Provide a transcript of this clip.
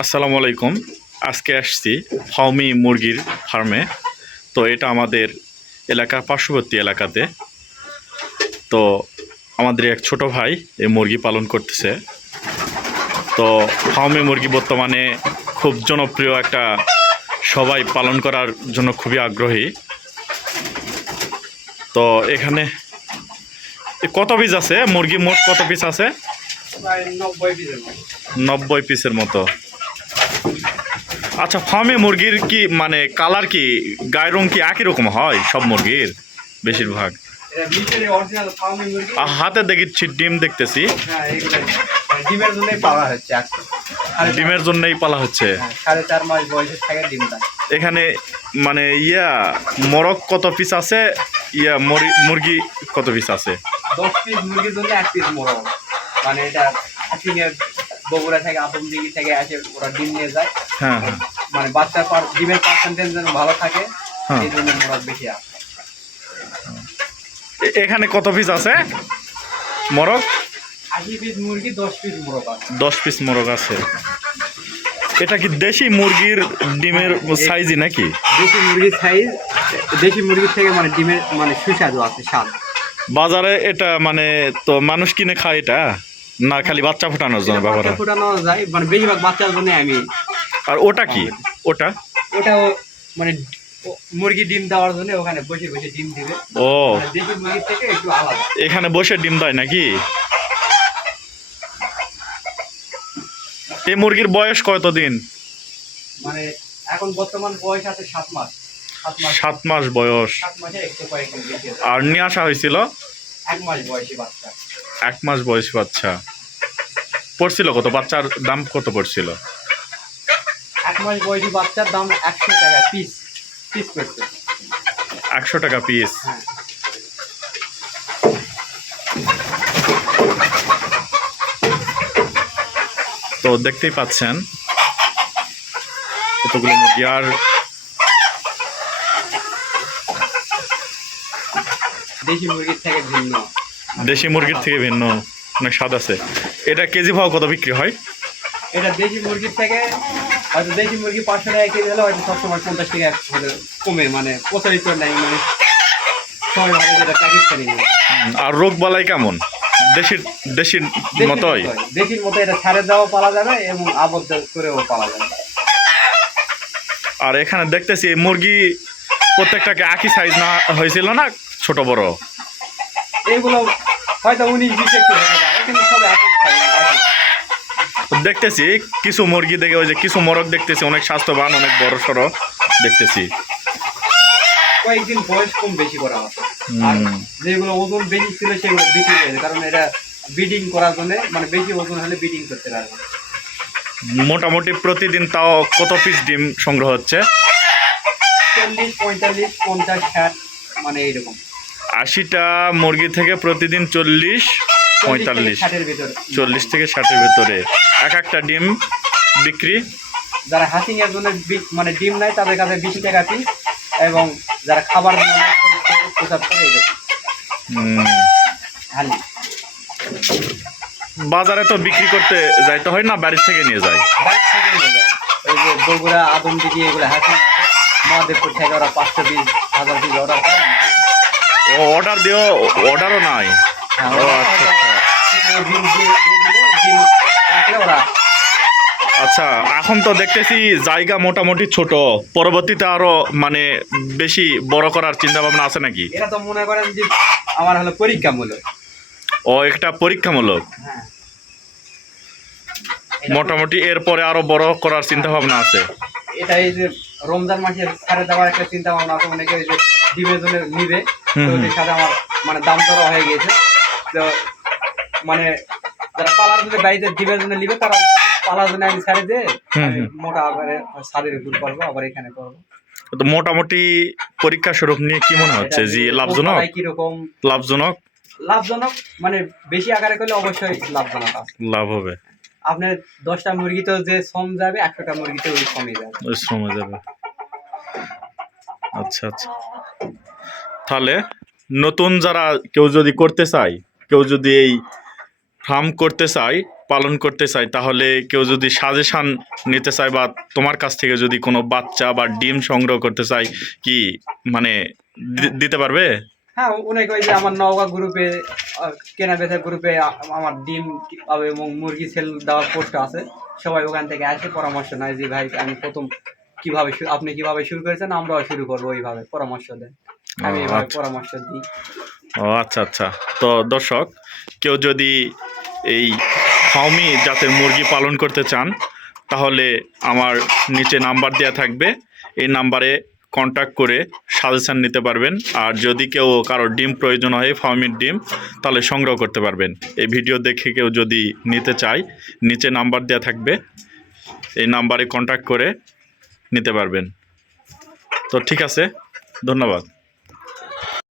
আসসালামু আলাইকুম। আজকে আসছি ফাউমি মুরগির ফার্মে। তো এটা আমাদের এলাকার পার্শ্ববর্তী এলাকাতে। তো আমাদের এক ছোট ভাই এই মুরগি পালন করতেছে। তো ফাউমি মুরগি বর্তমানে খুব জনপ্রিয় একটা সবাই পালন করার জন্য খুবই আগ্রহী। তো এখানে কত পিস আছে? মুরগি মোট কত পিস আছে? নব্বই পিসের মতো। আচ্ছা ফার্মে মুরগির কি মানে কালার কি গায়ের রং কি একই রকম হয় সব মুরগির বেশিরভাগ? মুরগি। হাতে দেখছি ডিম দেখতেছি। হ্যাঁ মানে ডিমের জন্যই পাওয়া হচ্ছে ডিমের জন্যই পালা হচ্ছে। হ্যাঁ, সাড়ে চার মাস বয়সের থেকে ডিম এখানে মানে ইয়া মরক কত পিস আছে? ইয়া মুরগি মুরগি কত পিস আছে? দশ পিস মুরগির জন্য এক পিস মোড় মানে এটা বগুড়া থেকে আপন থেকে আসে ওরা ডিম নিয়ে যায়। হ্যাঁ হ্যাঁ। মানে বাচ্চার পার ডিমের পার্সেন্টেজ যেন ভালো থাকে হ্যাঁ। এই জন্য মোড়ক বেশি আসে এখানে কত পিস আছে? মরক আশি পিস মুরগি দশ পিস মোড়ক আছে। দশ পিস মরক আছে। এটা কি দেশি মুরগির ডিমের সাইজই নাকি? দেশি মুরগির সাইজ দেশি মুরগির থেকে মানে ডিমের মানে সুস্বাদু আছে স্বাদ। বাজারে এটা মানে তো মানুষ কিনে খায় এটা? না খালি বাচ্চা ফোটানোর জন্য ব্যবহার ফোটানো যায় মানে বেশিরভাগ বাচ্চার জন্য আমি আর ওটা কি? ওটা? ওটাও মানে মুরগি ডিম দেওয়ার জন্য ওখানে বসে বসে ডিম দিবে। ও। মানে দেশি মুরগির থেকে একটু আলাদা। এখানে বসে ডিম দেয় নাকি? এই মুরগির বয়স কতদিন? মানে এখন বর্তমান বয়স আছে সাত মাস। সাত মাস। বয়স। আর নিয়ে আসা হয়েছিল? এক মাস বয়সী বাচ্চা। এক মাস বয়স বাচ্চা। পড়ছিল কত? বাচ্চার দাম কত পড়ছিল? এক মাস বয়সী বাচ্চার দাম একশো টাকা পিস পিস করছে। একশো টাকা পিস হ্যাঁ। তো দেখতেই পাচ্ছেন কতগুলো মুরগি আর দেশি মুরগির থেকে ভিন্ন। দেশি মুরগির থেকে ভিন্ন অনেক স্বাদ আছে। এটা কেজি ভাও কত বিক্রি হয়? এটা দেশি মুরগির থেকে হয়তো দেশি মুরগি পাঁচশো টাকা কেজি হলে হয়তো সবসময় পঞ্চাশ টাকা হয়তো কমে মানে প্রচারিত নাই মানে সবাই ভাবে যেটা পাকিস্তানি আর রোগ বালাই কেমন? দেশির দেশির মতোই। দেশির মতো এটা ছাড়ে দেওয়া পালা যাবে এবং আবদ্ধ করেও পালা যাবে। আর এখানে দেখতেছি এই মুরগি প্রত্যেকটাকে একই সাইজ না হয়েছিল না ছোট বড়? এইগুলো হয়তো উনিশ বিশ একটু হতে পারে কিন্তু সব একই size, একই। তো দেখতেছি কিছু মুরগি দেখে ওই যে কিছু মোরগ দেখতেছি অনেক স্বাস্থ্যবান অনেক বড় সড়ো দেখতেছি। কয়েকদিন বয়স কম বেশি করা আর যেগুলো ওজন বেশি ছিল সেগুলো বিক্রি হয়ে কারণ এটা ব্রিডিং করার জন্য মানে বেশি ওজন হলে ব্রিডিং করতে পারবে মোটামুটি প্রতিদিন তাও কত পিস ডিম সংগ্রহ হচ্ছে? চল্লিশ পঁয়তাল্লিশ পঞ্চাশ ষাট মানে এইরকম। আশিটা মুরগি থেকে প্রতিদিন চল্লিশ পঁয়তাল্লিশ। চল্লিশ থেকে ষাটের ভেতরে। এক একটা ডিম বিক্রি? যারা হাসিং এর জন্য মানে ডিম নাই তাদের কাছে বিশ টাকা পিস এবং যারা খাবার প্রচার করে বাজারে তো বিক্রি করতে যাইতে হয় না বাড়ির থেকে নিয়ে যায়? বাইক থেকে নিয়ে যায়। এই যে বগুড়া আদম দিঘি এগুলো হাসিং মহাদেবপুর থেকে ওরা পাঁচশো পিস হাজার পিস অর্ডার করে। ও অর্ডার দিও অর্ডারও নাই? হ্যাঁ, ও আচ্ছা আচ্ছা। আচ্ছা এখন তো দেখতেছি জায়গা মোটামুটি ছোট। পরবর্তীতে আরও মানে বেশি বড় করার চিন্তা ভাবনা আছে নাকি? এরা তো মনে করেন যে আমার হলো পরীক্ষামূলক। ও একটা পরীক্ষামূলক? মোটামুটি এরপরে আরও বড় করার চিন্তা ভাবনা আছে। এটা এই যে রমজান মাসে ছাড়ে দেওয়ার একটা চিন্তা ভাবনা আছে অনেকে ওই যে ডিমের জন্য নিবে তো আমার মানে দাম দরও হয়ে গেছে তো মানে যারা পালার জন্য বাড়িতে ডিমের জন্য নিবে তারা পালার জন্য আমি ছাড়ে দিয়ে মোটা আবার ছাদের উপর করব আবার এখানে করব তো মোটামুটি পরীক্ষা স্বরূপ নিয়ে কি মনে হচ্ছে যে লাভজনক? কীরকম? লাভজনক? লাভজনক মানে বেশি আকারে করলে অবশ্যই লাভজনক লাভ হবে। আপনার দশটা মুরগি তো যে শ্রম যাবে একশোটা মুরগিতে ওই কমে যাবে। ওই শ্রমে যাবে। আচ্ছা আচ্ছা। তাহলে নতুন যারা কেউ যদি করতে চায় কেউ যদি এই ফার্ম করতে চায় পালন করতে চায় তাহলে কেউ যদি সাজেশান নিতে চায় বা তোমার কাছ থেকে যদি কোনো বাচ্চা বা ডিম সংগ্রহ করতে চায় কি মানে দিতে পারবে? হ্যাঁ অনেক ওই যে আমার নওগাঁ গ্রুপে কেনা বেচা গ্রুপে আমার ডিম এবং মুরগি সেল দেওয়ার পোস্ট আছে সবাই ওখান থেকে আসে পরামর্শ নেয় যে ভাই আমি প্রথম কীভাবে আপনি কীভাবে শুরু করেছেন আমরাও শুরু করব। ওইভাবে পরামর্শ দেন আমি আচ্ছা। পরামর্শ দিই। ও আচ্ছা আচ্ছা। তো দর্শক, কেউ যদি এই ফাউমি জাতের মুরগি পালন করতে চান, তাহলে আমার নিচে নাম্বার দেওয়া থাকবে। এই নাম্বারে কন্ট্যাক্ট করে সাজেশান নিতে পারবেন। আর যদি কেউ কারোর ডিম প্রয়োজন হয় ফার্মির ডিম, তাহলে সংগ্রহ করতে পারবেন। এই ভিডিও দেখে কেউ যদি নিতে চায়, নিচে নাম্বার দেওয়া থাকবে। এই নাম্বারে কন্ট্যাক্ট করে নিতে পারবেন। তো ঠিক আছে, ধন্যবাদ।